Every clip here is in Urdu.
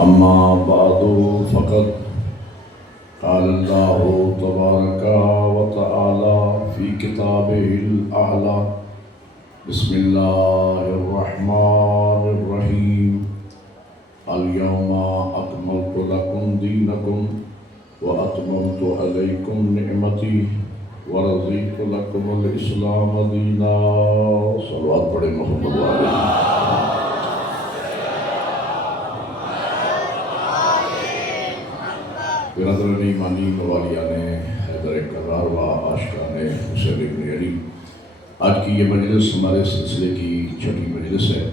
أما بعد فقد قال الله تبارك وتعالى في كتابه الأعلى بسم الله الرحمن الرحيم اليوم أكملت لكم دينكم وأتممت عليكم نعمتي ورضيت لكم الإسلام دينا صلوات پڑھے محمد علیہ. برادران ایمانی موالیان حیدر کرار و عاشقان حسین ابن علی، آج کی یہ مجلس ہمارے سلسلے کی چھٹی مجلس ہے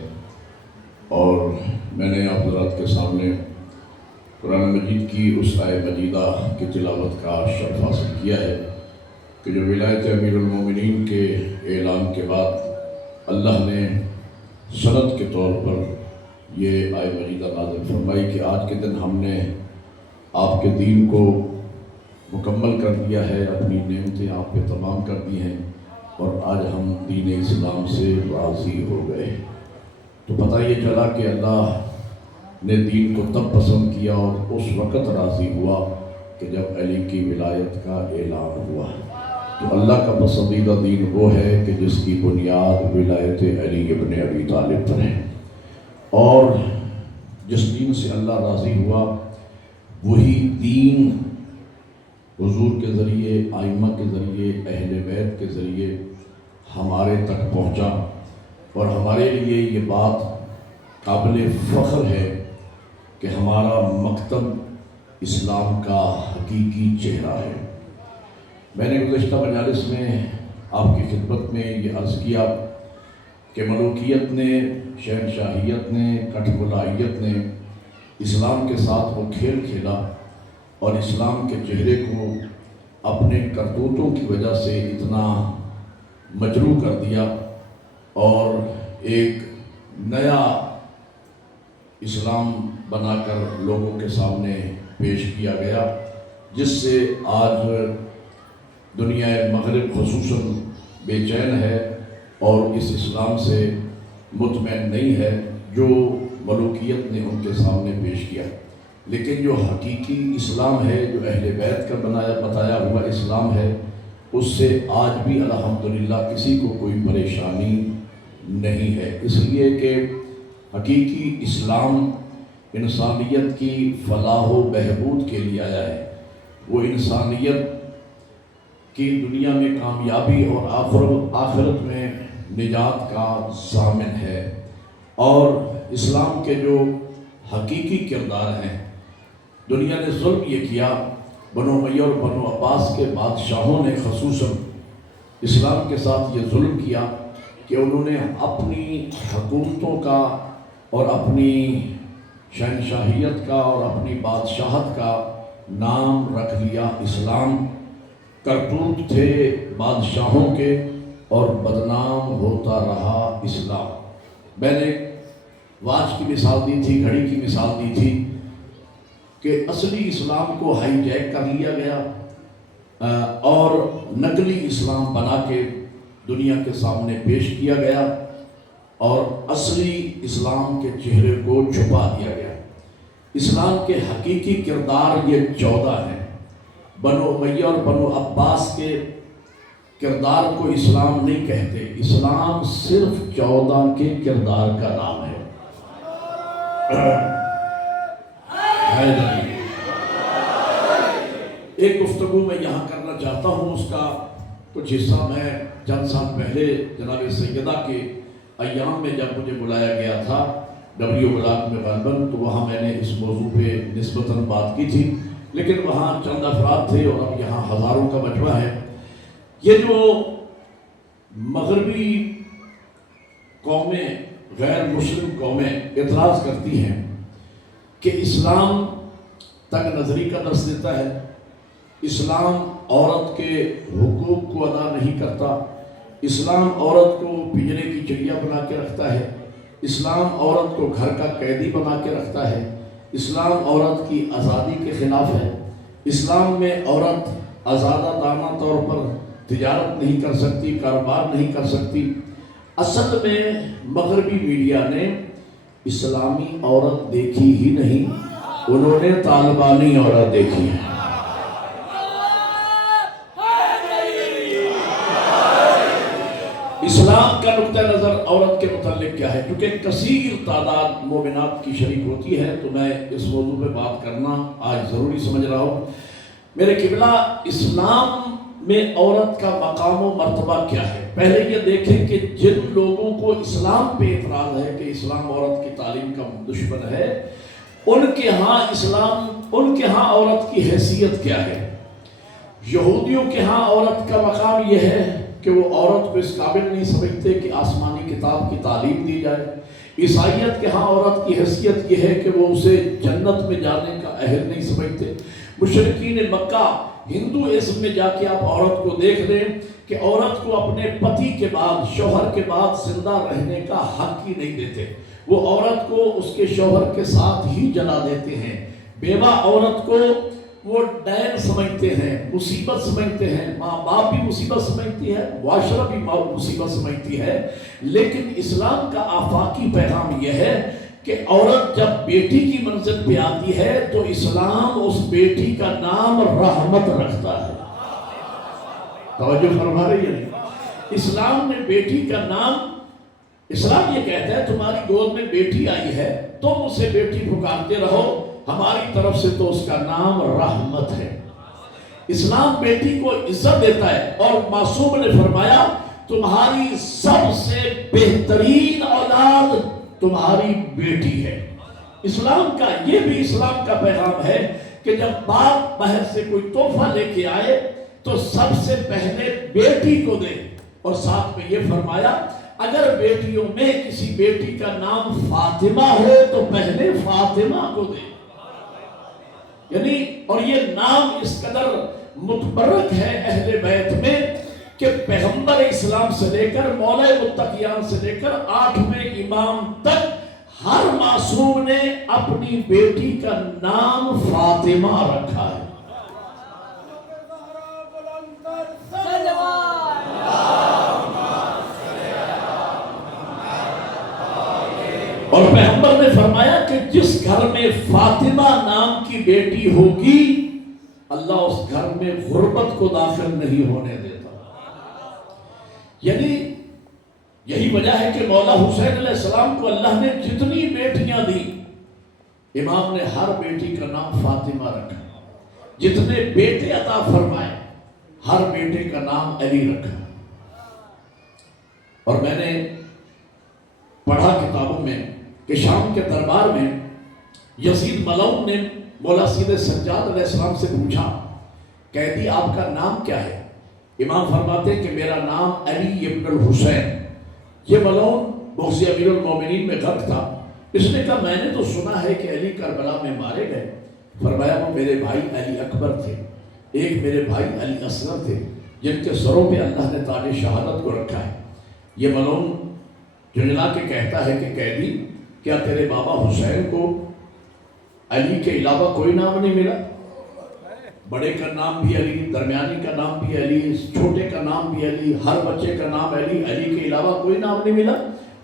اور میں نے آپ حضرات کے سامنے قرآن مجید کی اس آیت مجیدہ کی تلاوت کا شرف حاصل کیا ہے کہ جو ولایت امیر المومنین کے اعلان کے بعد اللہ نے سند کے طور پر یہ آیت مجیدہ نازل فرمائی کہ آج کے دن ہم نے آپ کے دین کو مکمل کر دیا ہے، اپنی نعمتیں آپ پہ تمام کر دی ہیں اور آج ہم دین اسلام سے راضی ہو گئے. تو پتہ یہ چلا کہ اللہ نے دین کو تب پسند کیا اور اس وقت راضی ہوا کہ جب علی کی ولایت کا اعلان ہوا. تو اللہ کا پسندیدہ دین وہ ہے کہ جس کی بنیاد ولایت علی ابن ابی طالب پر ہے، اور جس دین سے اللہ راضی ہوا وہی دین حضور کے ذریعے، ائمہ کے ذریعے، اہل بیت کے ذریعے ہمارے تک پہنچا. اور ہمارے لیے یہ بات قابل فخر ہے کہ ہمارا مکتب اسلام کا حقیقی چہرہ ہے. میں نے گزشتہ مجالس میں آپ کی خدمت میں یہ عرض کیا کہ ملوکیت نے، شہنشاہیت نے، کٹھ بلائیت نے اسلام کے ساتھ وہ کھیل کھیلا اور اسلام کے چہرے کو اپنے کرتوتوں کی وجہ سے اتنا مجروح کر دیا اور ایک نیا اسلام بنا کر لوگوں کے سامنے پیش کیا گیا، جس سے آج دنیا مغرب خصوصاً بے چین ہے اور اس اسلام سے مطمئن نہیں ہے جو ملوکیت نے ان کے سامنے پیش کیا. لیکن جو حقیقی اسلام ہے، جو اہل بیت کا بتایا ہوا اسلام ہے، اس سے آج بھی الحمدللہ کسی کو کوئی پریشانی نہیں ہے، اس لیے کہ حقیقی اسلام انسانیت کی فلاح و بہبود کے لیے آیا ہے. وہ انسانیت کی دنیا میں کامیابی اور آخرت میں نجات کا ضامن ہے. اور اسلام کے جو حقیقی کردار ہیں، دنیا نے ظلم یہ کیا، بنو امیہ اور بنو عباس کے بادشاہوں نے خصوصاً اسلام کے ساتھ یہ ظلم کیا کہ انہوں نے اپنی حکومتوں کا اور اپنی شہنشاہیت کا اور اپنی بادشاہت کا نام رکھ لیا اسلام. کرتوت تھے بادشاہوں کے اور بدنام ہوتا رہا اسلام. میں نے واچ کی مثال دی تھی، گھڑی کی مثال دی تھی کہ اصلی اسلام کو ہائی جیک کر لیا گیا اور نقلی اسلام بنا کے دنیا کے سامنے پیش کیا گیا اور اصلی اسلام کے چہرے کو چھپا دیا گیا. اسلام کے حقیقی کردار یہ 14 ہیں. بنو امیہ اور بنو عباس کے کردار کو اسلام نہیں کہتے، اسلام صرف 14 کے کردار کا نام ہے. ایک گفتگو میں یہاں کرنا چاہتا ہوں، اس کا کچھ حصہ میں چند سال پہلے جناب سیدہ کے ایام میں جب مجھے بلایا گیا تھا ڈبلیو بلاک میں غالباً، تو وہاں میں نے اس موضوع پہ نسبتاً بات کی تھی، لیکن وہاں چند افراد تھے اور اب یہاں ہزاروں کا مجمع ہے. یہ جو مغربی قومیں، غیر مسلم قومیں اعتراض کرتی ہیں کہ اسلام تک نظری کا درس دیتا ہے، اسلام عورت کے حقوق کو ادا نہیں کرتا، اسلام عورت کو پنجرے کی چڑیا بنا کے رکھتا ہے، اسلام عورت کو گھر کا قیدی بنا کے رکھتا ہے، اسلام عورت کی آزادی کے خلاف ہے، اسلام میں عورت آزادہ دانہ طور پر تجارت نہیں کر سکتی، کاروبار نہیں کر سکتی. اصل میں مغربی میڈیا نے اسلامی عورت دیکھی ہی نہیں، انہوں نے طالبانی عورت دیکھی ہے. اسلام کا نقطہ نظر عورت کے متعلق کیا ہے؟ کیونکہ کثیر تعداد مومنات کی شریک ہوتی ہے تو میں اس موضوع پہ بات کرنا آج ضروری سمجھ رہا ہوں. میرے قبلہ، اسلام میں عورت کا مقام و مرتبہ کیا ہے؟ پہلے یہ دیکھیں کہ جن لوگوں کو اسلام پہ اعتراض ہے کہ اسلام عورت کی تعلیم کا دشمن ہے، ان کے ہاں عورت کی حیثیت کیا ہے؟ یہودیوں کے ہاں عورت کا مقام یہ ہے کہ وہ عورت کو اس قابل نہیں سمجھتے کہ آسمانی کتاب کی تعلیم دی جائے. عیسائیت کے ہاں عورت کی حیثیت یہ ہے کہ وہ اسے جنت میں جانے کا اہل نہیں سمجھتے. مشرکین مکہ ہندوازم میں جا کے آپ عورت کو دیکھ لیں کہ عورت کو اپنے پتی کے بعد، شوہر کے بعد زندہ رہنے کا حق ہی نہیں دیتے. وہ عورت کو اس کے شوہر کے ساتھ ہی جلا دیتے ہیں. بیوہ عورت کو وہ ڈین سمجھتے ہیں، مصیبت سمجھتے ہیں. ماں باپ بھی مصیبت سمجھتی ہے، معاشرہ بھی مصیبت سمجھتی ہے. لیکن اسلام کا آفاقی پیغام یہ ہے کہ عورت جب بیٹی کی منزل پہ آتی ہے تو اسلام اس بیٹی کا نام رحمت رکھتا ہے. توجہ فرما رہی ہے؟ اسلام نے بیٹی کا نام، اسلام یہ کہتا ہے تمہاری گود میں بیٹی آئی ہے، تم اسے بیٹی پکارتے رہو، ہماری طرف سے تو اس کا نام رحمت ہے. اسلام بیٹی کو عزت دیتا ہے اور معصوم نے فرمایا تمہاری سب سے بہترین اولاد تمہاری بیٹی ہے. اسلام کا یہ بھی اسلام کا پیغام ہے کہ جب باپ باہر سے کوئی تحفہ لے کے آئے تو سب سے پہلے بیٹی کو دے. اور ساتھ میں یہ فرمایا اگر بیٹیوں میں کسی بیٹی کا نام فاطمہ ہو تو پہلے فاطمہ کو دے. یعنی اور یہ نام اس قدر متبرک ہے اہل بیت میں کہ پیغمبر اسلام سے لے کر مولا متقیان سے لے کر 8ویں امام تک ہر معصوم نے اپنی بیٹی کا نام فاطمہ رکھا ہے. اور پیغمبر نے فرمایا کہ جس گھر میں فاطمہ نام کی بیٹی ہوگی اللہ اس گھر میں غربت کو داخل نہیں ہونے دیتا. یعنی یہی وجہ ہے کہ مولا حسین علیہ السلام کو اللہ نے جتنی بیٹیاں دی، امام نے ہر بیٹی کا نام فاطمہ رکھا. جتنے بیٹے عطا فرمائے ہر بیٹے کا نام علی رکھا. اور میں نے پڑھا کتابوں میں کہ شام کے دربار میں یزید ملعون نے مولا سید سجاد علیہ السلام سے پوچھا قیدی آپ کا نام کیا ہے؟ امام فرماتے ہیں کہ میرا نام علی ابن الحسین. یہ ملعون بغض امیر المومنین میں غرق تھا. اس نے کہا میں نے تو سنا ہے کہ علی کربلا میں مارے گئے. فرمایا وہ میرے بھائی علی اکبر تھے، ایک میرے بھائی علی اصغر تھے جن کے سروں پہ اللہ نے تاج شہادت کو رکھا ہے. یہ ملعون جھنجلا کے کہتا ہے کہ قیدی کیا تیرے بابا حسین کو علی کے علاوہ کوئی نام نہیں ملا؟ بڑے کا نام بھی علی، درمیانی کا نام بھی علی، چھوٹے کا نام بھی علی، ہر بچے کا نام علی، علی کے علاوہ کوئی نام نہیں ملا.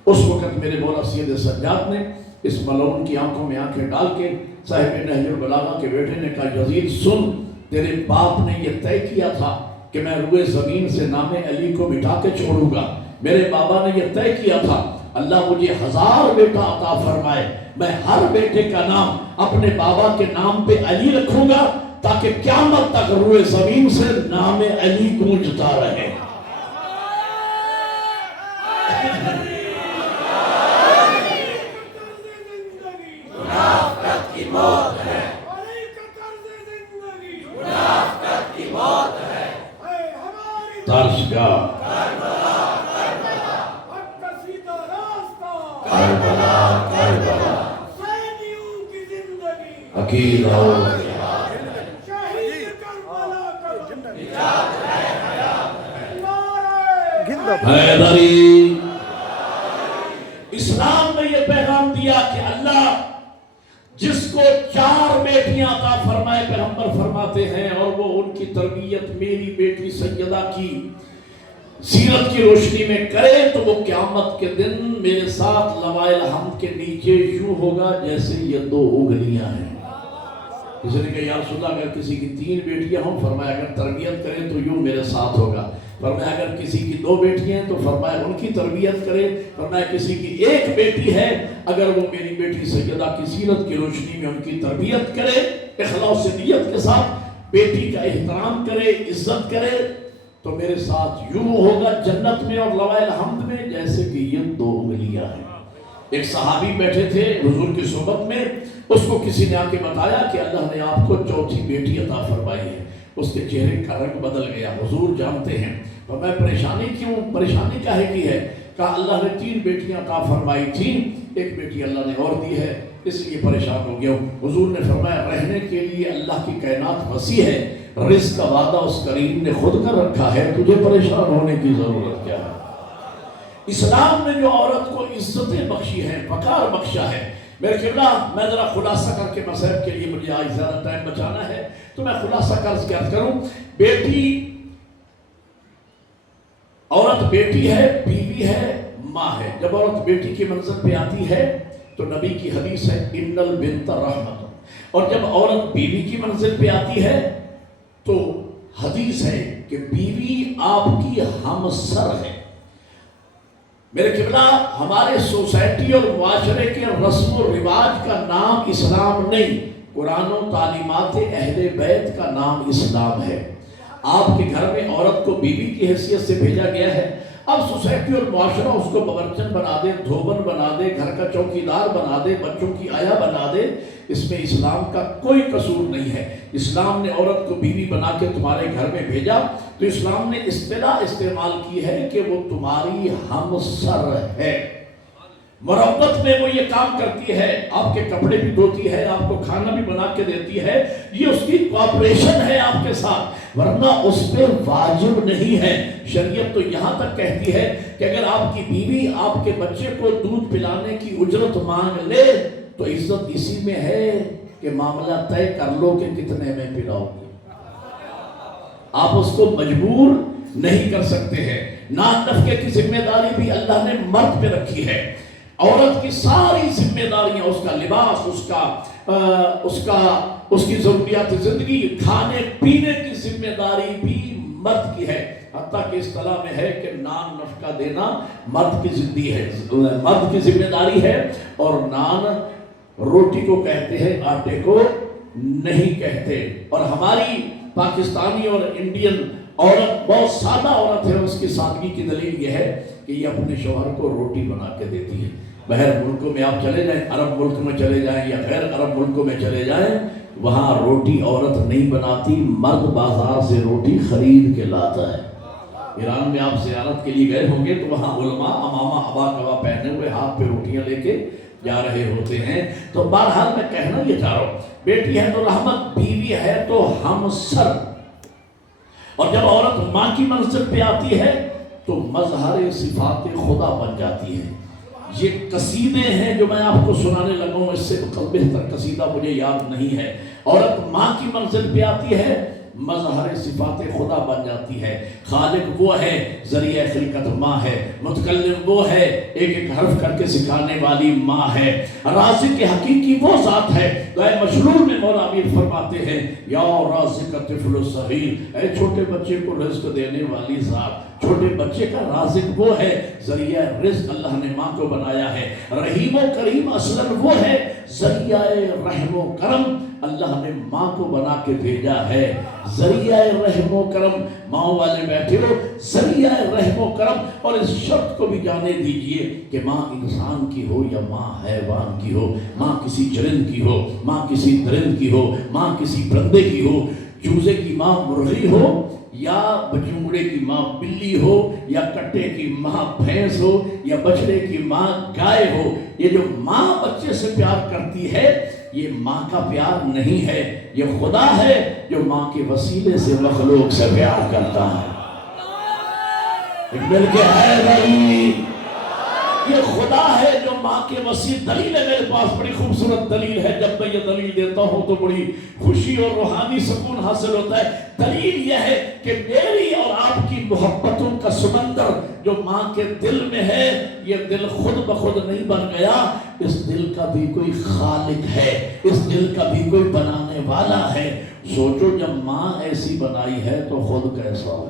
اس وقت میرے مولا سید سجاد نے اس ملعون کی آنکھوں میں آنکھیں ڈال کے صاحب نہج البلاغہ کے بیٹے نے کہا یزید سن، تیرے باپ نے یہ طے کیا تھا کہ میں روئے زمین سے نام علی کو مٹا کے چھوڑوں گا. میرے بابا نے یہ طے کیا تھا اللہ مجھے 1000 بیٹا عطا فرمائے میں ہر بیٹے کا نام اپنے بابا کے نام پہ علی رکھوں گا تاکہ قیامت تک روئے زمین سے نام علی گونجتا رہے. اسلام نے یہ پیغام دیا کہ اللہ جس کو 4 بیٹیاں عطا فرمائے پیغمبر فرماتے ہیں اور وہ ان کی تربیت میری بیٹی سیدہ کی سیرت کی روشنی میں کرے تو وہ قیامت کے دن میرے ساتھ لوائے الحمد کے نیچے یوں ہوگا جیسے یہ 2 انگلیاں ہیں. کسی نے کہا یا رسول اللہ اگر کسی کی 3 بیٹیاں ہوں، فرمایا اگر تربیت کریں تو یوں میرے ساتھ ہوگا۔ فرمایا اگر کسی کی 2 بیٹیاں ہیں تو فرمایا ان کی تربیت کرے۔ فرمایا کسی کی 1 بیٹی ہے، اگر وہ میری بیٹی سیدہ کی سیرت کی روشنی میں ان کی تربیت کرے، اخلاص نیت کے ساتھ بیٹی کا احترام کرے، عزت کرے، تو میرے ساتھ یوں ہوگا جنت میں اور لوائے الحمد میں جیسے کہ یہ 2 انگلیاں ہیں۔ ایک صحابی بیٹھے تھے حضور کی صحبت میں، اس کو کسی نے آ کے بتایا کہ اللہ نے آپ کو 4تھی بیٹی عطا فرمائی ہے۔ اس کے چہرے کا رنگ بدل گیا۔ حضور جانتے ہیں، اور میں پریشانی کیوں، پریشانی کاہے کی ہے؟ کہا اللہ نے 3 بیٹیاں عطا فرمائی تھیں، 1 بیٹی اللہ نے اور دی ہے، اس لیے پریشان ہو گیا ہوں۔ حضور نے فرمایا رہنے کے لیے اللہ کی کائنات وسیع ہے، رزق کا وعدہ اس کریم نے خود کر رکھا ہے، تجھے پریشان ہونے کی ضرورت کیا ہے؟ اسلام نے جو عورت کو عزتیں بخشی ہیں، وقار بخشا ہے۔ میرے قبلہ میں ذرا خلاصہ کر کے مسائل کے لیے مجھے آج زیادہ ٹائم بچانا ہے تو میں خلاصہ کر کروں۔ بیٹی، عورت بیٹی ہے، بیوی ہے، ماں ہے۔ جب عورت بیٹی کی منزل پہ آتی ہے تو نبی کی حدیث ہے ان البنت رحمت، اور جب عورت بیوی کی منزل پہ آتی ہے تو حدیث ہے کہ بیوی آپ کی ہمسر ہے۔ میرے قبلہ ہمارے سوسائٹی اور معاشرے کے رسم و رواج کا نام اسلام نہیں، قرآن و تعلیمات اہل بیت کا نام اسلام ہے۔ آپ کے گھر میں عورت کو بیوی کی حیثیت سے بھیجا گیا ہے۔ اب سوسائٹی اور معاشرہ اس کو باورچن بنا دے، دھوبن بنا دے، گھر کا چوکیدار بنا دے، بچوں کی آیا بنا دے، اس میں اسلام کا کوئی قصور نہیں ہے۔ اسلام نے عورت کو بیوی بنا کے تمہارے گھر میں بھیجا تو اسلام نے اصطلاح استعمال کی ہے کہ وہ تمہاری ہمسر ہے۔ مربت میں وہ یہ کام کرتی ہے، آپ کے کپڑے بھی دھوتی ہے، آپ کو کھانا بھی بنا کے دیتی ہے، یہ اس کی کوآپریشن ہے آپ کے ساتھ، ورنہ اس پہ واجب نہیں ہے۔ شریعت تو یہاں تک کہتی ہے کہ اگر آپ کی بیوی آپ کے بچے کو دودھ پلانے کی اجرت مانگ لے تو عزت اسی میں ہے کہ معاملہ طے کر لو کہ کتنے میں پلاؤ گی۔ آپ اس کو مجبور نہیں کر سکتے ہیں۔ نان نفقے کی ذمہ داری بھی اللہ نے مرد پہ رکھی ہے۔ عورت کی ساری ذمہ داریاں، اس کا لباس، اس کی ضروریات زندگی، کھانے پینے کی ذمہ داری بھی مرد کی ہے۔ حتیٰ کہ اس طرح میں ہے کہ نان نفقہ دینا مرد کی زندگی ہے، مرد کی ذمہ داری ہے، اور نان روٹی کو کہتے ہیں، آٹے کو نہیں کہتے۔ اور ہماری پاکستانی اور انڈین عورت بہت سادہ عورت ہے، اس کی سادگی کی دلیل یہ ہے کہ یہ اپنے شوہر کو روٹی بنا کے دیتی ہے۔ بہر ملکوں میں آپ چلے جائیں، عرب ملک میں چلے جائیں یا غیر عرب ملکوں میں چلے جائیں، وہاں روٹی عورت نہیں بناتی، مرد بازار سے روٹی خرید کے لاتا ہے۔ ایران میں آپ زیارت کے لیے گئے ہوں گے تو وہاں علماء امامہ ابا کبا پہنے ہوئے ہاتھ پہ روٹیاں لے کے جا رہے ہوتے ہیں۔ تو بہرحال میں کہنا یہ چاہ رہا ہوں، بیٹی ہے تو رحمت، بیوی ہے تو ہمسر، اور جب عورت ماں کی منزل پہ آتی ہے تو مظہر صفات خدا بن جاتی ہے۔ یہ قصیدے ہیں جو میں آپ کو سنانے لگا ہوں، اس سے بہتر قصیدہ مجھے یاد نہیں ہے۔ عورت ماں کی منزل پہ آتی ہے، مظہر صفات خدا بن جاتی ہے۔ خالق وہ ہے، ذریعہ خلقت ماں ہے، متکلم وہ ہے، ایک ایک حرف کر کے سکھانے والی ماں ہے، رازق حقیقی وہ ذات ہے۔ دعائے مشرور میں مولا امیر فرماتے ہیں یا رازق طفل الصغیر، اے چھوٹے بچے کو رزق دینے والی ذات، چھوٹے بچے کا رازق وہ ہے، ذریعہ رزق اللہ نے ماں کو بنایا ہے۔ رحیم و کریم اصلاً وہ ہے، ذریعہ رحم و کرم اللہ نے ماں کو بنا کے بھیجا ہے۔ ذریعہ رحم و کرم، ماں والے بیٹھے ہو، ذریعہ رحم و کرم، اور اس شرط کو بھی جانے دیجئے کہ ماں انسان کی ہو یا ماں حیوان کی ہو، ماں کسی چرند کی ہو، ماں کسی درند کی ہو، ماں کسی پرندے کی ہو، چوزے کی ماں مرغی ہو یا بچونگڑے کی ماں بلی ہو، یا کٹے کی ماں بھینس ہو، یا بچڑے کی ماں گائے ہو، یہ جو ماں بچے سے پیار کرتی ہے یہ ماں کا پیار نہیں ہے، یہ خدا ہے جو ماں کے وسیلے سے مخلوق سے پیار کرتا ہے۔ ایک مل کے ہے بھائی، یہ خدا ہے جو ماں کے وسیع دلیل ہے. میرے پاس بڑی خوبصورت دلیل ہے. جب میں یہ دلیل دیتا ہوں تو بڑی خوشی اور روحانی سکون حاصل ہوتا ہے. دلیل یہ ہے کہ میری اور آپ کی محبتوں کا سمندر جو ماں کے دل میں ہے، یہ دل خود بخود نہیں بن گیا. اس دل کا بھی کوئی خالق ہے، اس دل کا بھی کوئی بنانے والا ہے. سوچو جب ماں ایسی بنائی ہے تو خود کیسا ہو.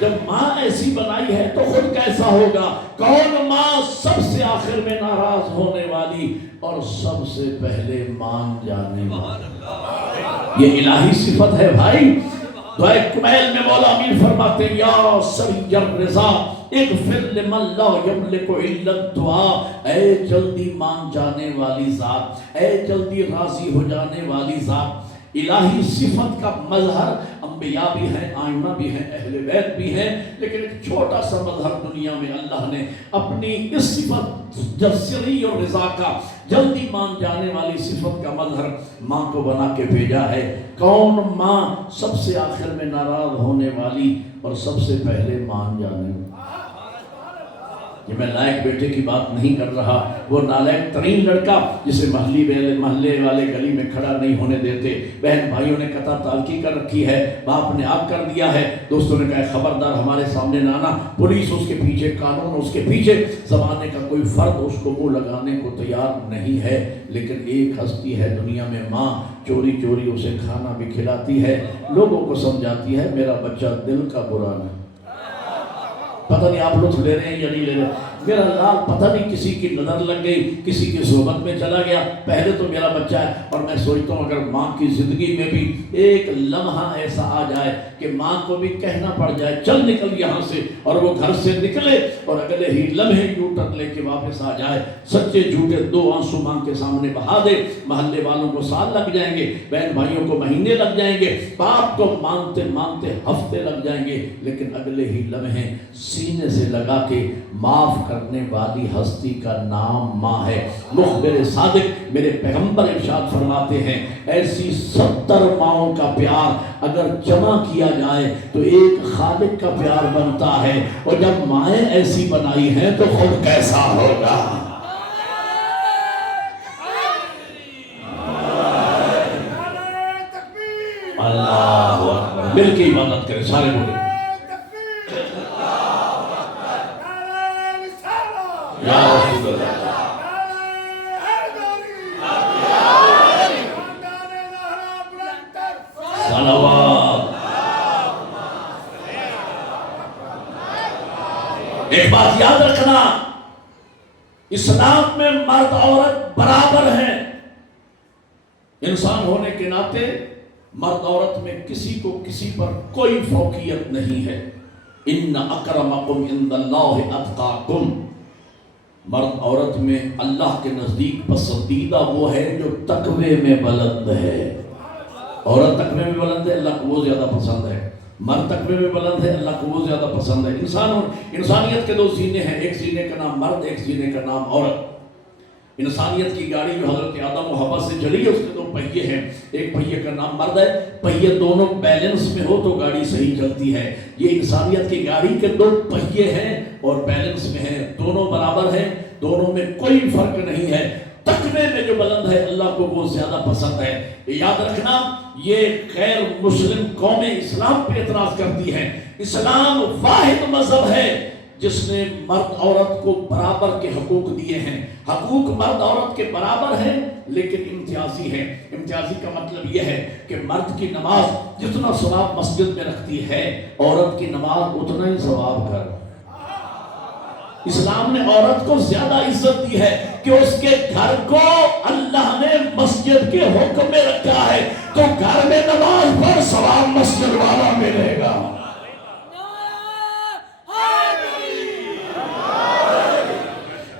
جب ماں ایسی بنائی ہے تو خود کیسا ہوگا. کون ماں سب سے آخر میں ناراض ہونے والی اور سب سے پہلے مان جانے والی. یہ الہی صفت ہے بھائی. دعائے کمیل میں مولا امین فرماتے ہیں یا سری الرضا اغفر لمن لا یملک الا الدعاء. اے جلدی مان جانے والی ذات، اے جلدی راضی ہو جانے والی ذات. الہی صفت کا مظہر انبیاء بھی ہیں، آئمہ بھی ہیں، اہل بیت بھی ہیں، لیکن ایک چھوٹا سا مظہر دنیا میں اللہ نے اپنی اس صفت جسری اور رضا کا، جلدی مان جانے والی صفت کا مظہر ماں کو بنا کے بھیجا ہے. کون ماں سب سے آخر میں ناراض ہونے والی اور سب سے پہلے مان جانے والی. یہ میں لائق بیٹے کی بات نہیں کر رہا، وہ نالائق ترین لڑکا جسے محلے والے گلی میں کھڑا نہیں ہونے دیتے. بہن بھائیوں نے قطع تعلقی کر رکھی ہے، باپ نے آگ کر دیا ہے، دوستوں نے کہا خبردار ہمارے سامنے نہ آنا. پولیس اس کے پیچھے، قانون اس کے پیچھے، زمانے کا کوئی فرد اس کو منہ لگانے کو تیار نہیں ہے. لیکن ایک ہستی ہے دنیا میں، ماں چوری چوری اسے کھانا بھی کھلاتی ہے، لوگوں کو سمجھاتی ہے میرا بچہ دل کا برا نہیں. پتہ نہیں آپ لطف لے رہے ہیں یا نہیں لے رہے. میرا لال پتہ نہیں کسی کی نظر لگ گئی، کسی کی صحبت میں چلا گیا. پہلے تو میرا بچہ ہے. اور میں سوچتا ہوں اگر ماں کی زندگی میں بھی ایک لمحہ ایسا آ جائے کہ ماں کو بھی کہنا پڑ جائے چل نکل یہاں سے، اور وہ گھر سے نکلے اور اگلے ہی لمحے یو ٹرن لے کے واپس آ جائے، سچے جھوٹے 2 آنسو ماں کے سامنے بہا دے، محلے والوں کو سال لگ جائیں گے، بہن بھائیوں کو مہینے لگ جائیں گے، باپ کو مانتے مانتے ہفتے لگ جائیں گے، لیکن اگلے ہی لمحے سینے سے لگا کے معاف کرنے والی ہستی کا نام ماں ہے. مخبر صادق میرے پیغمبر ارشاد فرماتے ہیں ایسی 70 ماؤں کا پیار اگر جمع کیا جائے تو ایک خالق کا پیار بنتا ہے. اور جب مائیں ایسی بنائی ہیں تو خود کیسا ہوگا. اللہ اکبر. مل کے عبادت کریں سارے بولے یا رسول اللہ. صلوات. ایک بات یاد رکھنا، اسلام میں مرد عورت برابر ہیں. انسان ہونے کے ناطے مرد عورت میں کسی کو کسی پر کوئی فوقیت نہیں ہے. ان اکرمکم عند اللہ اتقاکم. مرد عورت میں اللہ کے نزدیک پسندیدہ وہ ہے جو تقوی میں بلند ہے. عورت تقوی میں بلند ہے، اللہ کو وہ زیادہ پسند ہے. مرد تقوی میں بلند ہے، اللہ کو وہ زیادہ پسند ہے. انسانیت کے 2 سینے ہیں، ایک سینے کا نام مرد، ایک سینے کا نام عورت. انسانیت کی گاڑی جو حضرت آدم و حوا سے چلی ہے اس کے 2 پہیے ہیں، ایک پہیے کا نام مرد ہے. پہیے دونوں بیلنس میں ہو تو گاڑی صحیح چلتی ہے. یہ انسانیت کی گاڑی کے 2 پہیے ہیں اور بیلنس میں ہیں، دونوں برابر ہیں، دونوں میں کوئی فرق نہیں ہے. تقوی میں جو بلند ہے اللہ کو وہ زیادہ پسند ہے. یاد رکھنا یہ غیر مسلم قومیں اسلام پہ اعتراض کرتی ہیں. اسلام واحد مذہب ہے جس نے مرد عورت کو برابر کے حقوق دیے ہیں. حقوق مرد عورت کے برابر ہیں لیکن امتیازی ہیں. امتیازی کا مطلب یہ ہے کہ مرد کی نماز جتنا ثواب مسجد میں رکھتی ہے عورت کی نماز اتنا ہی ثواب گھر. اسلام نے عورت کو زیادہ عزت دی ہے کہ اس کے گھر کو اللہ نے مسجد کے حکم میں رکھا ہے تو گھر میں نماز پر ثواب مسجد والا ملے گا.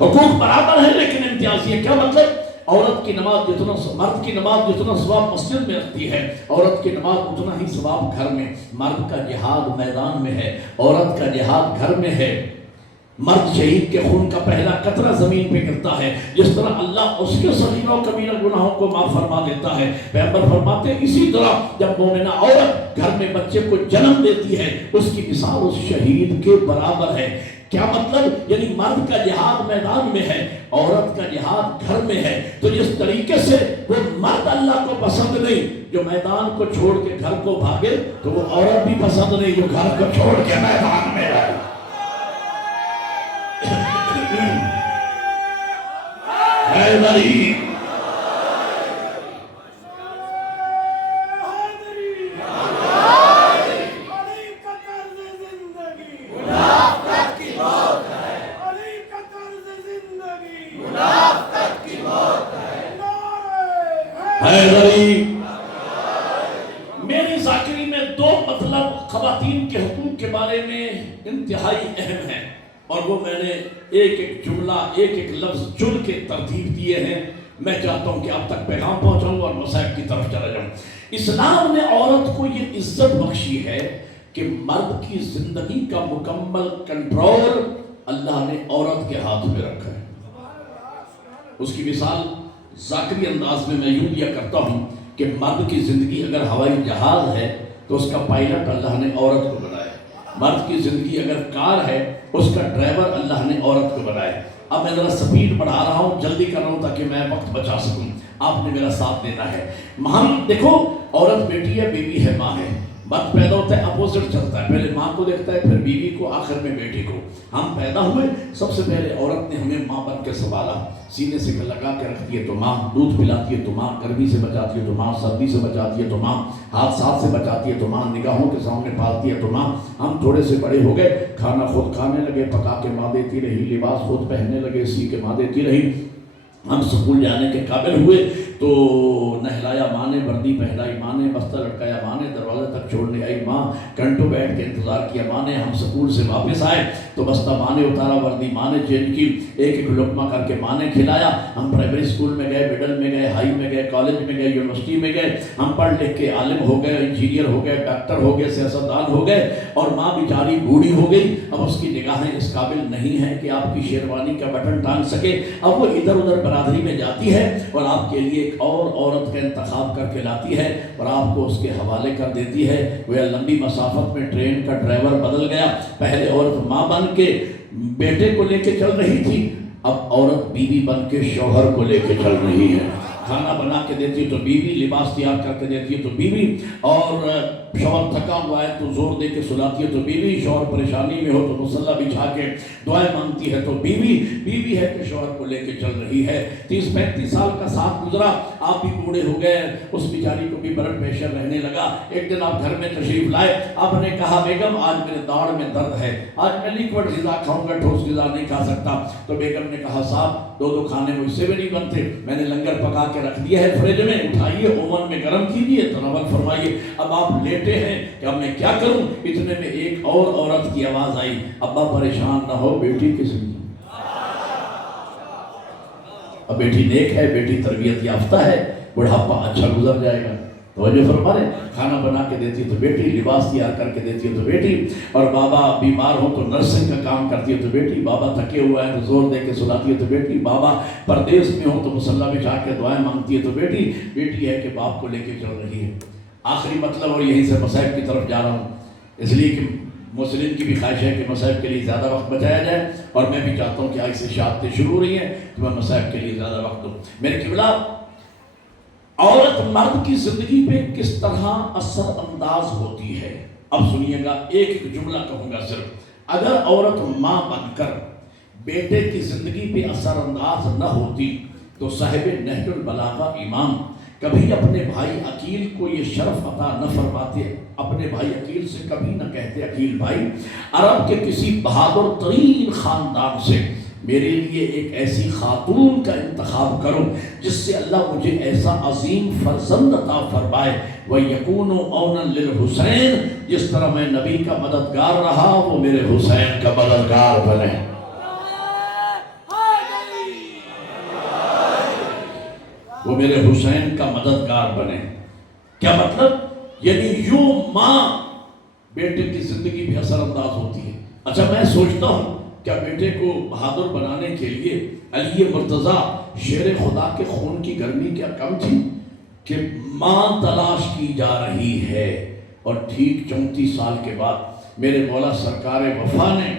حقوق برابر ہیں لیکن امتیازی ہے. کیا مطلب؟ عورت کی نماز جتنا مرد کی نماز جتنا ثواب مسجد میں رکھتی ہے عورت کی نماز اتنا ہی ثواب گھر میں. مرد کا جہاد میدان میں ہے، عورت کا جہاد گھر میں ہے. مرد شہید کے خون کا پہلا قطرہ زمین پہ گرتا ہے، جس طرح اللہ اس کے صغیرہ و کبیرہ گناہوں کو معاف فرما دیتا ہے۔ پیغمبر فرماتے ہیں اسی طرح جب مومنہ عورت گھر میں بچے کو جنم دیتی ہے، اس کی مثال اس شہید کے برابر ہے۔ کیا مطلب؟ یعنی مرد کا جہاد میدان میں ہے، عورت کا جہاد گھر میں ہے۔ تو جس طریقے سے وہ مرد اللہ کو پسند نہیں جو میدان کو چھوڑ کے گھر کو بھاگے، تو وہ عورت بھی پسند نہیں جو گھر کو چھوڑ کے میدان میں ہے۔ حیدری میری ذاکری میں دو مطلب خواتین کے حقوق کے بارے میں انتہائی اہم ہے، اور وہ میں نے ایک ایک جملہ ایک ایک لفظ چن کے ترتیب دیے ہیں۔ میں چاہتا ہوں کہ آپ تک پیغام پہنچاؤں اور مسائل کی طرف چلا جاؤں۔ اسلام نے عورت کو یہ عزت بخشی ہے کہ مرد کی زندگی کا مکمل کنٹرول اللہ نے عورت کے ہاتھ میں رکھا ہے۔ اس کی مثال ذاکری انداز میں یوں دیا کرتا ہوں کہ مرد کی زندگی اگر ہوائی جہاز ہے تو اس کا پائلٹ اللہ نے عورت کو بنایا۔ مرد کی زندگی اگر کار ہے اس کا ڈرائیور اللہ نے عورت کو بنایا۔ اب میں ذرا سپیڈ بڑھا رہا ہوں، جلدی کر رہا ہوں تاکہ میں وقت بچا سکوں، آپ نے میرا ساتھ دینا ہے۔ ہم دیکھو، عورت بیٹی ہے، بیوی ہے، ماں ہے۔ مرد پیدا ہوتا ہے اپوزٹ چلتا ہے، پہلے ماں کو دیکھتا ہے، پھر بیوی کو، آخر میں بیٹی کو۔ ہم پیدا ہوئے، سب سے پہلے عورت نے ہمیں ماں بن کے سنبھالا، سینے سے لگا کے رکھتی ہے تو ماں، دودھ پلاتی ہے تو ماں، گرمی سے بچاتی ہے تو ماں، سردی سے بچاتی ہے تو ماں، حادثات سے بچاتی ہے تو ماں، نگاہوں کے سامنے پالتی ہے تو ماں۔ ہم تھوڑے سے بڑے ہو گئے، کھانا خود کھانے لگے، پکا کے ماں دیتی رہی، لباس خود پہننے لگے، سی کے ماں دیتی رہی۔ ہم سکول جانے کے قابل ہوئے تو نہلایا ماں نے، وردی پہنائی ماں نے، بستہ لٹکایا ماں نے، دروازے تک چھوڑنے آئی ماں، گھنٹوں بیٹھ کے انتظار کیا ماں نے۔ ہم سکول سے واپس آئے تو بستہ ماں نے اتارا، وردی ماں نے چینج کی، ایک ایک لقمہ کر کے ماں نے کھلایا۔ ہم پرائمری اسکول میں گئے، مڈل میں گئے، ہائی میں گئے، کالج میں گئے، یونیورسٹی میں گئے، ہم پڑھ لکھ کے عالم ہو گئے، انجینئر ہو گئے، ڈاکٹر ہو گئے، سیاستدان ہو گئے، اور ماں بیچاری بوڑھی ہو گئی۔ اب اس کی نگاہیں اس قابل نہیں ہیں کہ آپ کی شیروانی کا بٹن ٹانگ سکے۔ اب وہ ادھر ادھر برادری میں جاتی ہے اور آپ کے لیے ایک اور عورت کا انتخاب کر کے لاتی ہے اور آپ کو اس کے حوالے کر دیتی ہے۔ وہ لمبی مسافت میں ٹرین کا ڈرائیور بدل گیا، پہلے عورت ماں بن کے بیٹے کو لے کے چل رہی تھی، اب عورت بیوی بن کے شوہر کو لے کے چل رہی ہے۔ کھانا بنا کے دیتی تو بیوی، لباس تیار کر کے دیتی ہے تو بیوی، اور شوہر تھکا ہوا ہے تو زور دے کے سلاتی ہے تو بیوی، شوہر پریشانی میں ہو تو مصلی بچھا کے دعائیں مانگتی ہے تو بیوی، بیوی ہے کہ شوہر کو لے کے چل رہی ہے۔ 30-35 سال کا ساتھ گزرا، آپ بھی بوڑھے ہو گئے، اس بیچاری کو بھی بلڈ پریشر رہنے لگا۔ ایک دن آپ گھر میں تشریف لائے، آپ نے کہا بیگم آج میرے داڑھ میں درد ہے، آج میں لیکوڈ غذا کھاؤں گا، ٹھوس غذا نہیں کھا سکتا۔ تو بیگم نے کہا صاحب دو کھانے مجھ سے بھی نہیں بنتے، میں نے لنگر پکا کے رکھ دیا ہے فریج میں، اٹھائیے اوون میں گرم کیجیے، تناول فرمائیے۔ اب آپ لیٹے ہیں کہ اب میں کیا کروں؟ اتنے میں ایک اور عورت کی آواز آئی، ابا پریشان نہ ہو، بیٹی کس کی؟ اب بیٹی نیک ہے، بیٹی تربیت یافتہ ہے، بڑھاپا اچھا گزر جائے گا۔ توجہ فرما رہے، کھانا بنا کے دیتی ہے تو بیٹی، لباس تیار کر کے دیتی ہے تو بیٹی، اور بابا بیمار ہو تو نرسنگ کا کام کرتی ہے تو بیٹی، بابا تھکے ہوا ہے تو زور دے کے سلاتی ہے تو بیٹی، بابا پردیس میں ہو تو مصلی بچھا کے دعائیں مانگتی ہے تو بیٹی، بیٹی ہے کہ باپ کو لے کے چل رہی ہے۔ آخری مطلب، اور یہیں سے مصائب کی طرف جا رہا ہوں، اس لیے کہ مسلم کی بھی خواہش ہے کہ مصائب کے لیے زیادہ وقت بچایا جائے، اور میں بھی چاہتا ہوں کہ آج سے شہادتیں شروع ہو رہی ہیں کہ میں مصائب کے لیے زیادہ وقت دوں۔ میرے قبلہ، عورت مرد کی زندگی پہ کس طرح اثر انداز ہوتی ہے، اب سنیے گا، ایک ایک جملہ کہوں گا صرف۔ اگر عورت ماں بن کر بیٹے کی زندگی پہ اثر انداز نہ ہوتی تو صاحب نہج البلاغہ امام کبھی اپنے بھائی عقیل کو یہ شرف عطا نہ فرماتے، اپنے بھائی عقیل سے کبھی نہ کہتے عقیل بھائی، عرب کے کسی بہادر ترین خاندان سے میرے لیے ایک ایسی خاتون کا انتخاب کرو جس سے اللہ مجھے ایسا عظیم فرزند عطا فرمائے، وَيَكُونُ عَوْنًا لِلْحُسَيْنِ، جس طرح میں نبی کا مددگار رہا وہ میرے حسین کا مددگار بنے۔ وہ میرے حسین کا مددگار بنے۔ کیا مطلب؟ یعنی یوں ماں بیٹے کی زندگی بھی اثر انداز ہوتی ہے۔ اچھا میں سوچتا ہوں کیا بیٹے کو بہادر بنانے کے لیے علی مرتضیٰ شیر خدا کے خون کی گرمی کیا کم تھی کہ ماں تلاش کی جا رہی ہے؟ اور ٹھیک 34 سال کے بعد میرے مولا سرکار وفا نے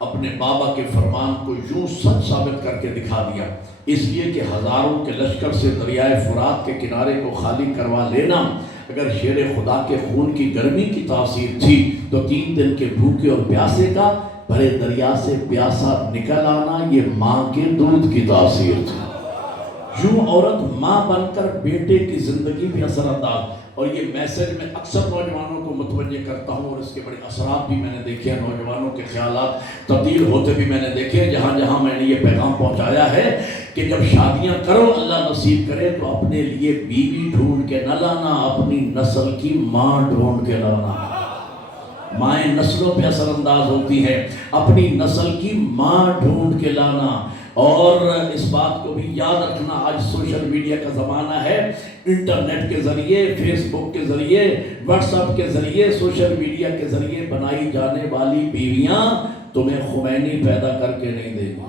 اپنے بابا کے فرمان کو یوں سچ ثابت کر کے دکھا دیا، اس لیے کہ ہزاروں کے لشکر سے دریائے فرات کے کنارے کو خالی کروا لینا اگر شیر خدا کے خون کی گرمی کی تاثیر تھی تو 3 دن کے بھوکے اور پیاسے کا بھرے دریا سے پیاسا نکل آنا یہ ماں کے دودھ کی تاثیر تھی۔ یوں عورت ماں بن کر بیٹے کی زندگی بھی اثر انداز، اور یہ میسج میں اکثر نوجوانوں کو متوجہ کرتا ہوں، اور اس کے بڑے اثرات بھی میں نے دیکھے ہیں، نوجوانوں کے خیالات تبدیل ہوتے بھی میں نے دیکھے ہیں۔ جہاں جہاں میں نے یہ پیغام پہنچایا ہے کہ جب شادیاں کرو اللہ نصیب کرے تو اپنے لیے بیوی ڈھونڈ کے نہ لانا، اپنی نسل کی ماں ڈھونڈ کے لانا۔ مائیں نسلوں پہ اثر انداز ہوتی ہیں، اپنی نسل کی ماں ڈھونڈ کے لانا۔ اور اس بات کو بھی یاد رکھنا، آج سوشل میڈیا کا زمانہ ہے، انٹرنیٹ کے ذریعے، فیس بک کے ذریعے، واٹس ایپ کے ذریعے، سوشل میڈیا کے ذریعے بنائی جانے والی بیویاں تمہیں خمینی پیدا کر کے نہیں دیں گی۔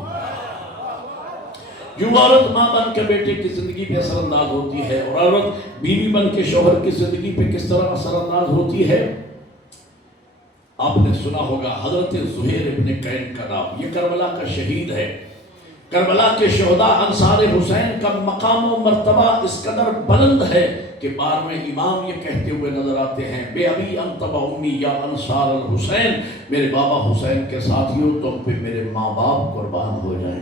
جو عورت ماں بن کے بیٹے کی زندگی پہ اثر انداز ہوتی ہے، اور عورت بیوی بن کے شوہر کی زندگی پہ کس طرح اثر انداز ہوتی ہے، آپ نے سنا ہوگا حضرت زہیر ابن قین کا نام، یہ کربلا کا شہید ہے۔ کربلا کے شہداء انصار حسین کا مقام و مرتبہ اس قدر بلند ہے کہ 12ویں امام یہ کہتے ہوئے نظر آتے ہیں، بے ابی انت و امی یا انصار الحسین، میرے بابا حسین کے ساتھیوں تم پہ میرے ماں باپ قربان ہو جائیں۔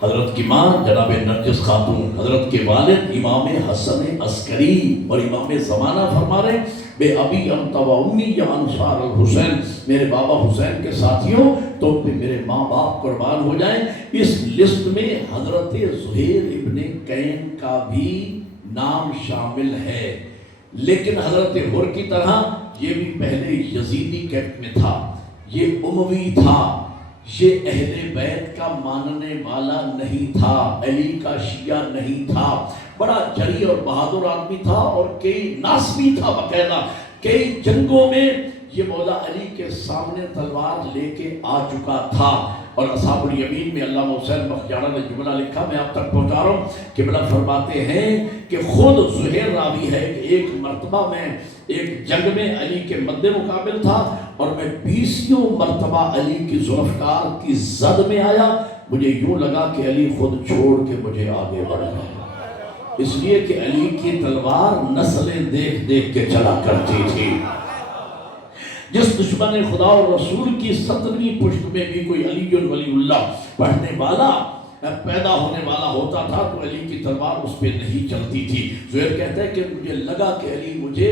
حضرت کی ماں جناب نرجس خاتون، حضرت کے والد امام حسن عسکری اور امام زمانہ فرما رہے ہیں، بے ابی انت و امی یا انصار الحسین، میرے بابا حسین کے ساتھیوں تم پہ میرے ماں باپ قربان ہو جائیں۔ اس لسٹ میں حضرت زہیر ابن قین کا بھی نام شامل ہے، لیکن حضرت حر کی طرح یہ بھی پہلے یزیدی کیمپ میں تھا، یہ اموی تھا، یہ اہل بیت کا ماننے والا نہیں تھا، علی کا شیعہ نہیں تھا، بڑا جری اور بہادر آدمی تھا، اور کئی ناسبی تھا، باقاعدہ کئی جنگوں میں یہ مولا علی کے سامنے تلوار لے کے آ چکا تھا۔ اور اصحاب الیمین میں علامہ حسین بختیارہ نے جملہ لکھا، میں آپ تک پہنچا رہا ہوں، قبلہ فرماتے ہیں کہ خود زہیر راوی ہے کہ ایک مرتبہ میں ایک جنگ میں علی کے مد مقابل تھا، اور میں 20 مرتبہ علی کی ذوالفقار کی زد میں آیا، مجھے یوں لگا کہ علی خود چھوڑ کے مجھے آگے بڑھ گئے، اس لیے کہ علی کی تلوار نسلیں دیکھ دیکھ کے چلا کرتی تھی۔ جس دشمن خدا اور رسول کی 17ویں پشت میں بھی کوئی علی ولی اللہ پڑھنے والا پیدا ہونے والا ہوتا تھا تو علی کی تلوار اس پہ نہیں چلتی تھی۔ زہیر کہتا ہے کہ مجھے لگا کہ علی مجھے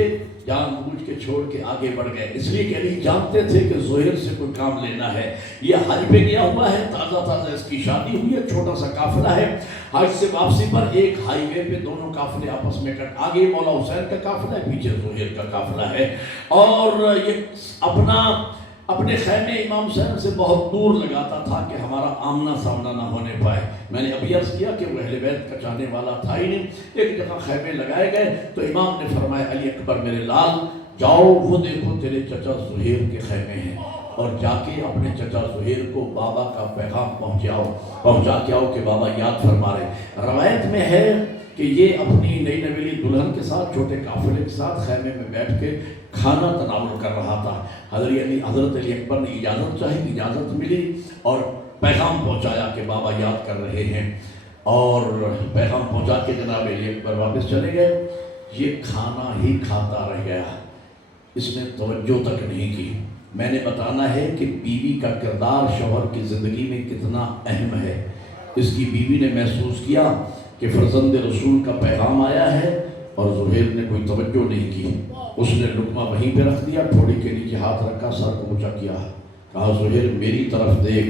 جان بوجھ کے چھوڑ کے آگے بڑھ گئے، اس لیے کہ علی جانتے تھے کہ زہیر سے کوئی کام لینا ہے، یہ حج پہ گیا ہوا ہے، تازہ تازہ اس کی شادی ہوئی ہے، چھوٹا سا قافلہ ہے، حج سے واپسی پر ایک ہائی وے پہ دونوں قافلے آپس میں کٹ، آگے مولا حسین کا قافلہ ہے، پیچھے زہیر کا قافلہ ہے، اور یہ اپنے خیمے امام حسین سے بہت دور لگاتا تھا کہ ہمارا آمنا سامنا نہ ہونے پائے۔ میں نے ابھی عرض کیا کہ وہ اہل بیت کا چاہنے والا تھا ہی نہیں۔ ایک جگہ خیمے لگائے گئے تو امام نے فرمایا، علی اکبر میرے لال جاؤ وہ دیکھو تیرے چچا زہیر کے خیمے ہیں، اور جا کے اپنے چچا زہیر کو بابا کا پیغام پہنچا کے آؤ کہ بابا یاد فرما رہے۔ روایت میں ہے کہ یہ اپنی نئی نویلی دلہن کے ساتھ چھوٹے قافلے کے ساتھ خیمے میں بیٹھ کے کھانا تناول کر رہا تھا۔ حضرت علی اکبر نے اجازت چاہی، اجازت ملی، اور پیغام پہنچایا کہ بابا یاد کر رہے ہیں، اور پیغام پہنچا کے جناب علی اکبر واپس چلے گئے۔ یہ کھانا ہی کھاتا رہ گیا، اس نے توجہ تک نہیں کی۔ میں نے بتانا ہے کہ بیوی کا کردار شوہر کی زندگی میں کتنا اہم ہے۔ اس کی بیوی نے محسوس کیا کہ فرزند رسول کا پیغام آیا ہے اور زہیر نے کوئی توجہ نہیں کی، اس نے لقمہ وہیں پہ رکھ دیا، تھوڑی کے نیچے ہاتھ رکھا، سر کو اونچا کیا، کہا زہیر میری طرف دیکھ،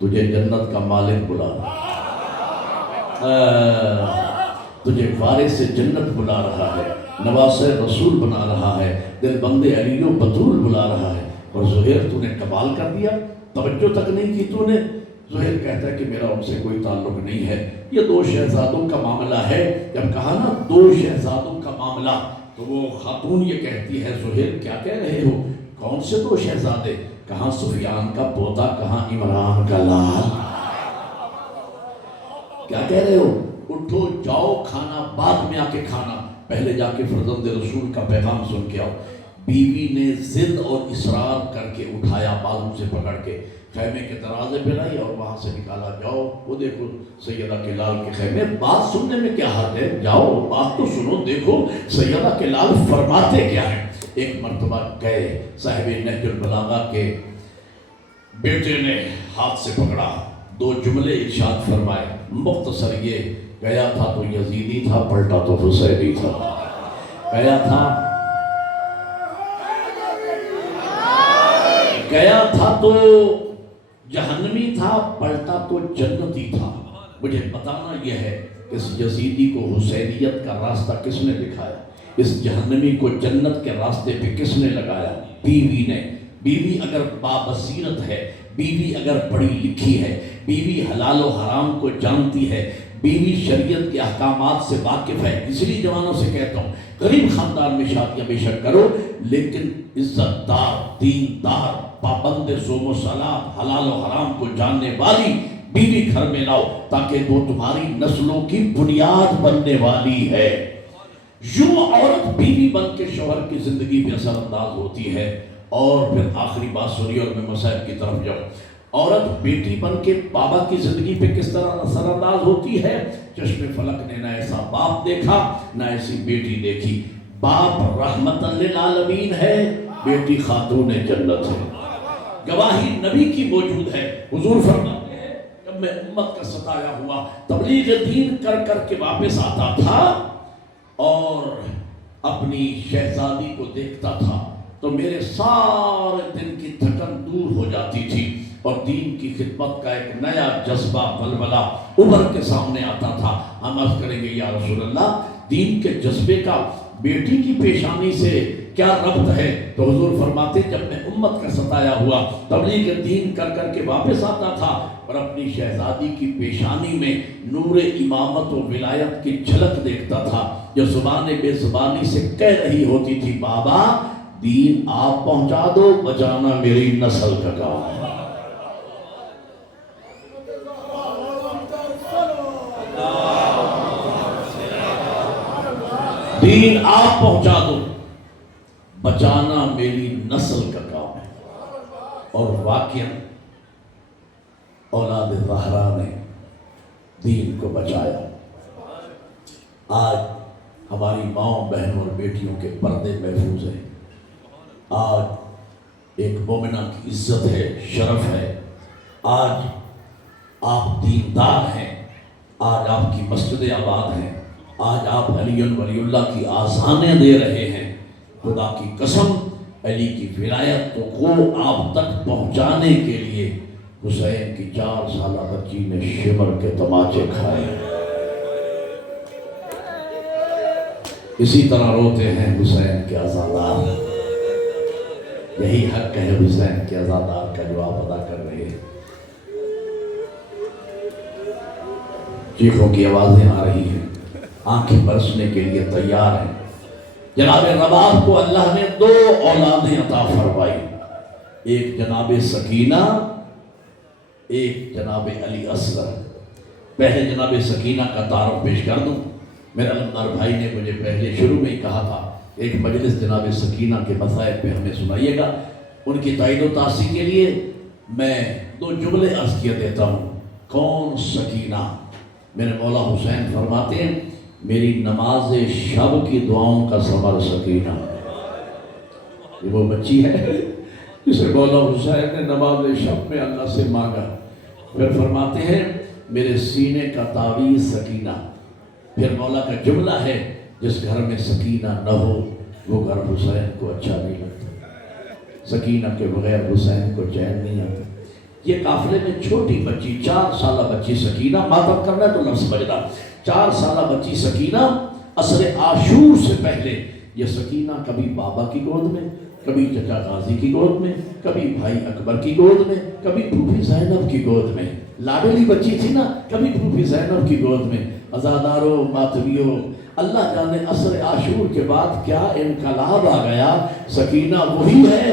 تجھے جنت کا مالک بلا رہا ہے، تجھے وارث جنت بلا رہا ہے، نواس رسول بنا رہا ہے، دل بند علی و بطول بلا رہا ہے، اور زہیر تو نے کمال کر دیا، توجہ تک نہیں کی تو نے۔ زہیر کہتا ہے کہ میرا ان سے کوئی تعلق نہیں ہے، یہ 2 شہزادوں کا معاملہ ہے۔ جب کہا نا 2 شہزادوں کا معاملہ، تو وہ خاتون یہ کہتی ہے زہیر کیا کہہ رہے ہو، کون سے دو شہزادے؟ کہاں سفیان کا پوتا، کہاں عمران کا لال۔ کیا کہہ رہے ہو؟ اٹھو جاؤ، کھانا بعد میں آ کے کھانا، پہلے جا کے فرزند رسول کا پیغام سن کے آؤ۔ بیوی نے ضد اور اصرار کر کے اٹھایا، بازو سے پکڑ کے خیمے کے دروازے پہ لائی اور وہاں سے نکالا، جاؤ وہ دیکھو سیدہ کلال کے خیمے۔ بات سننے میں کیا حرج ہے؟ جاؤ بات تو سنو، دیکھو سیدہ کلال فرماتے کیا ہیں۔ ایک مرتبہ گئے، صاحب نہج البلاغہ کے بیٹے نے ہاتھ سے پکڑا، دو جملے ارشاد فرمائے، مختصر یہ، گیا تھا تو یزیدی تھا، پلٹا تو حسینی تھا۔ گیا تھا تو جہنمی تھا، پلٹا تو جنتی تھا۔ مجھے بتانا یہ ہے، اس یزیدی کو حسینیت کا راستہ کس نے دکھایا؟ اس جہنمی کو جنت کے راستے پہ کس نے لگایا؟ بیوی نے۔ بیوی اگر بابصیرت ہے، بیوی اگر پڑھی لکھی ہے، بیوی حلال و حرام کو جانتی ہے، بیوی شریعت کے احکامات سے واقف ہے، اس لیے جوانوں سے کہتا ہوں غریب خاندان میں شادیاں بے شک کرو، لیکن عزت دار، دین دار، پابند صوم و صلاۃ، حلال و حرام کو جاننے والی بیوی گھر میں لاؤ، تاکہ وہ تمہاری نسلوں کی بنیاد بننے والی ہے۔ یوں عورت بیوی بن کے شوہر کی زندگی پہ اثر انداز ہوتی ہے۔ اور پھر آخری بات سنی اور میں مسائل کی طرف جاؤں۔ عورت بیٹی بن کے بابا کی زندگی پہ کس طرح اثر انداز ہوتی ہے؟ چشم فلک نے نہ ایسا باپ دیکھا، نہ ایسی بیٹی دیکھی۔ باپ رحمت للعالمین ہے، بیٹی خاتون جنت ہے۔ گواہی نبی کی موجود ہے، حضور فرماتے ہیں جب میں امت کا ستایا ہوا تبلیغ دین کر کر کے واپس آتا تھا اور اپنی شہزادی کو دیکھتا تھا تو میرے سارے دن کی تھکن دور ہو جاتی تھی اور دین کی خدمت کا ایک نیا جذبہ ولولہ ابھر کے سامنے آتا تھا۔ ہم عرض کریں گے یا رسول اللہ، دین کے جذبے کا بیٹی کی پیشانی سے کیا ربط ہے؟ تو حضور فرماتے جب میں امت کا ستایا ہوا تبلیغ دین کر کر کے واپس آتا تھا اور اپنی شہزادی کی پیشانی میں نور امامت و ولایت کی جھلک دیکھتا تھا، جو زبان بے زبانی سے کہہ رہی ہوتی تھی، بابا دین آپ پہنچا دو، بچانا میری نسل کا کام ہے۔ دین آپ پہنچا دو، بچانا میری نسل کا کام ہے۔ اور واقعاً اولاد زہرا نے دین کو بچایا۔ آج ہماری ماؤں بہنوں اور بیٹیوں کے پردے محفوظ ہیں۔ آج ایک مومنہ کی عزت ہے، شرف ہے۔ آج آپ دیندار ہیں، آج آپ کی مسجد آباد ہیں، آج آپ علی ولی اللہ کی آذانیں دے رہے ہیں۔ خدا کی قسم، علی کی ولایت کو آپ تک پہنچانے کے لیے حسین کی 4 سالہ بچی نے شمر کے تماچے کھائے۔ اسی طرح روتے ہیں حسین کے عزادار۔ یہی حق ہے حسین کے عزادار کا جو آپ ادا کر رہے ہیں۔ چیخوں کی آوازیں آ رہی ہیں، آنکھیں برسنے کے لیے تیار ہیں۔ جناب رباب کو اللہ نے 2 اولادیں عطا فرمائی، ایک جناب سکینہ، ایک جناب علی اصغر۔ پہلے جناب سکینہ کا تعارف پیش کر دوں۔ میرے علمدار بھائی نے مجھے پہلے شروع میں ہی کہا تھا ایک مجلس جناب سکینہ کے مسائل پہ ہمیں سنائیے گا۔ ان کی تائید و تاثیر کے لیے میں 2 جملے عرض کیے دیتا ہوں۔ کون سکینہ؟ میرے مولا حسین فرماتے ہیں میری نماز شب کی دعاؤں کا ثمر سکینہ۔ یہ وہ بچی ہے جسے مولا حسین نے نماز شب میں اللہ سے مانگا۔ پھر فرماتے ہیں میرے سینے کا تعویذ سکینہ۔ پھر مولا کا جملہ ہے جس گھر میں سکینہ نہ ہو وہ گھر حسین کو اچھا نہیں لگتا۔ سکینہ کے بغیر حسین کو چین نہیں آتا۔ یہ قافلے میں چھوٹی بچی 4 سالہ بچی سکینہ، ماتم کرنا ہے تو لفظ سمجھنا، 4 سالہ بچی سکینہ عصر عاشور سے پہلے یہ سکینہ کبھی بابا کی گود میں، کبھی چچا غازی کی گود میں، کبھی بھائی اکبر کی گود میں، کبھی پھوپھی زینب کی گود میں، لاڈلی بچی تھی نا، کبھی پھوپھی زینب کی گود میں۔ عزاداروں، ماتمیوں، اللہ جانے عصر عاشور کے بعد کیا انقلاب آ گیا۔ سکینہ وہی ہے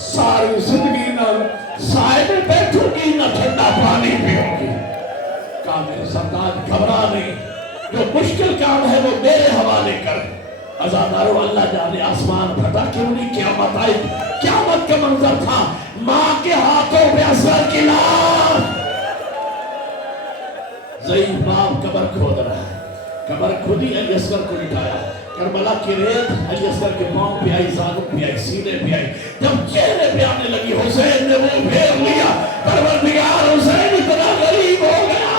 ساری زندگی نہ سائے میں بیٹھوں گی نہ ٹھنڈا پانی پیوں گی. کہا میرے سردار گھبرا نہیں، جو مشکل کام ہے وہ میرے حوالے کر. عزادارو اللہ جانے آسمان پھٹا کیوں نہیں، قیامت آئی. قیامت کا منظر تھا ماں کے ہاتھوں پہ اصغر کی لاش. ضعیف باپ قبر کھود رہا ہے، قبر کھودی علی اصغر کو لٹایا. کربلا کی ریت علی اصغر کے پاؤں پہ آئی، زانوں پہ آئی، سینے پہ آئی. جب چہرے پہ آنے لگی حسین نے وہ پھیر لیا. پروردگار حسین اتنا غریب ہو گیا،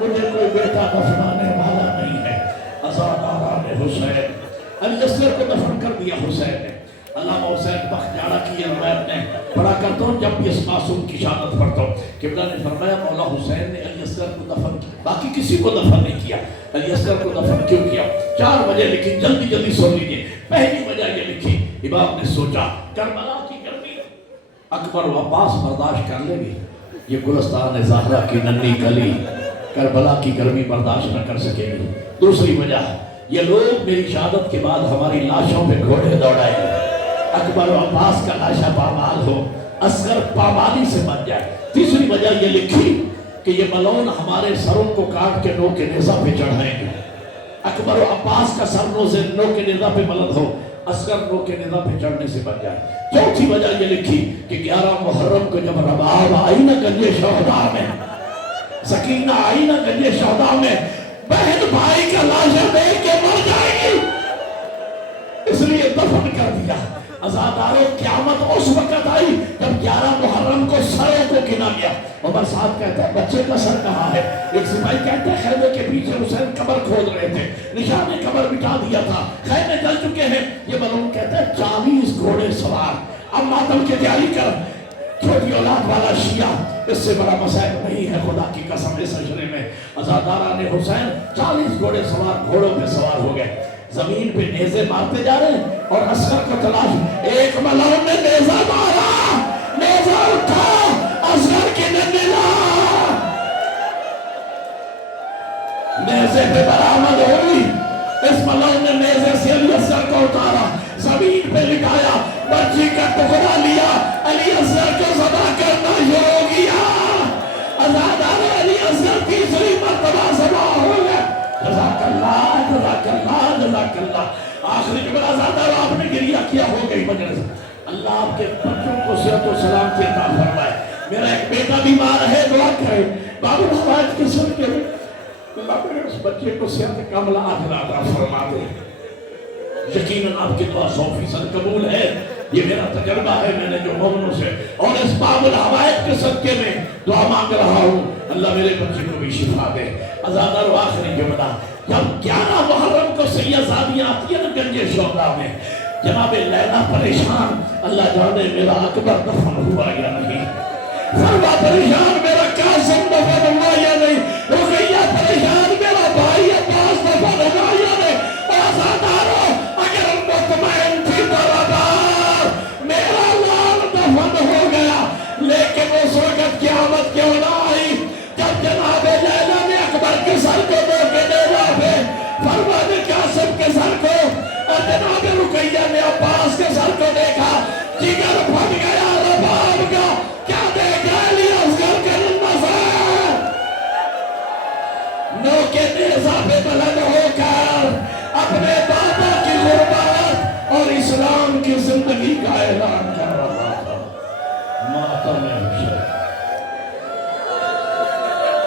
مجھے کوئی بیٹا دفنانے والا نہیں ہے. عزاداران حسین علی اصغر کو دفن کر دیا حسین نے. علامہ حسین بخت جاڑا کی روایت میں پڑھا کرتا ہوں جب بھی اس معصوم کی شہادت پڑھتا ہوں. قبلہ نے فرمایا مولا حسین نے علی اصغر کو دفن کیا، باقی کسی کو دفن نہیں کیا. علی اصغر کو دفن کیوں کیا؟ 4 وجہ لکھی، جلدی جلدی سن لیجیے. پہلی وجہ یہ لکھی، امام نے سوچا کربلا کی گرمی اکبر و عباس برداشت کر لیں گے، یہ گلستان زہرا کی ننھی گلی کربلا کی گرمی برداشت نہ کر سکیں گے. دوسری وجہ یہ لوگ میری شہادت کے بعد ہماری لاشوں پہ گھوڑے دوڑائیں گے، اکبر و عباس کا لاشا پامال ہو، اصغر پامالی سے بن جائے. تیسری وجہ یہ لکھی کہ یہ ملعون ہمارے سروں کو کاٹ کے نو کے نیزہ پہ چڑھائیں گے. اکبر و عباس کا سر نو کے نیزہ پہ بلند ہو، اصغر نو کے نیزہ پہ چڑھنے سے بن جائے. چوتھی وجہ یہ لکھی کہ 11 محرم کو جب رباب آئی نا گنج شہداء میں، سکینہ آئی نا گنج شہداء میں، بہن بھائی کا لاشا دیکھ کے مر جائے گی، اس لیے دفن کر دیا. عزادارو قیامت اس وقت آئی جب 11 محرم کو سروں کو گنا گیا. عمر صاحب کہتا ہے بچے کا سر کہاں ہے؟ ایک سپاہی کہتے ہیں خیمے کے پیچھے حسین قبر کھود رہے تھے، نشان نے قبر بٹا دیا تھا، خیمے جل چکے ہیں. یہ ملعون کہتا ہے 40 گھوڑے سوار، اب ماتم کی تیاری کر. چھوٹی اولاد والا شیعہ، اس سے بڑا مسائل نہیں ہے خدا کی قسم. اس اشرے میں عزاداران حسین 40 گھوڑے سوار گھوڑوں پہ سوار ہو گئے، زمین پہ نیزے مارتے جا رہے ہیں اور اصغر کو تلاش. ایک ملعون نے نیزہ مارا، نیزہ اٹھا، اصغر کی ننھی لاش نیزے پہ برآمد ہوئی. اس ملعون نے نیزے سے علی اصغر کو اتارا، زمین پہ لٹایا، بچی کا ٹکڑا لیا، علی اصغر کو ذبح کرنا شروع کیا. عزادار علی اصغر تیسری مرتبہ ذبح ہو گئے. جزاک اللہ، جزاک اللہ، جزاک اللہ. آخری جملہ عزادار آپ نے گریہ کیا، ہو گئی مجلس. اللہ آپ کے بچوں کو صحت و سلامتی عطا فرمائے. میرا ایک بیٹا بیمار ہے، دعا کرے. باب الحوائج کے صدقے میں اللہ میرے اس بچے کو صحت کاملہ عطا فرما دے. یقیناً آپ کی دعا 100% قبول ہے، یہ میرا تجربہ ہے میں نے جو مومنوں سے، اور اس باب الحوائج کے صدقے میں دعا مانگ رہا ہوں اللہ میرے بچے کو بھی شفا دے. عزادار آخری جملہ، جب 11 محرم کو سیدزادیاں آتی ہیں نا گنج شہداء میں، جناب لیلا پریشان، اللہ جانے میرا اکبر دفن ہوا یا نہیں، فرما پریشان میرا قاسم دفن ہوا یا نہیں، رقیہ پریشان میرا بھائی عباس دفن ہوا یا نہیں. عزادارو اگر مطمئن تھی برابر میرا لال دفن ہو گیا، لیکن اس وقت قیامت کیوں نہ آئی جب جناب لیلا نے اکبر کے سر کو دو کے نیزہ پہ، فرمان قاسم کے سر کو، اور جناب رقیہ نے عباس کے سر کو دیکھا، جگر پھٹ گیا رباب کا. کیا دیکھا علی اصغر کا نظر، نو کے نیزہ پہ بلند ہو کر اپنے بابا کی غربت اور اسلام کی زندگی کا اعلان کر رہا تھا. ماتم حسین.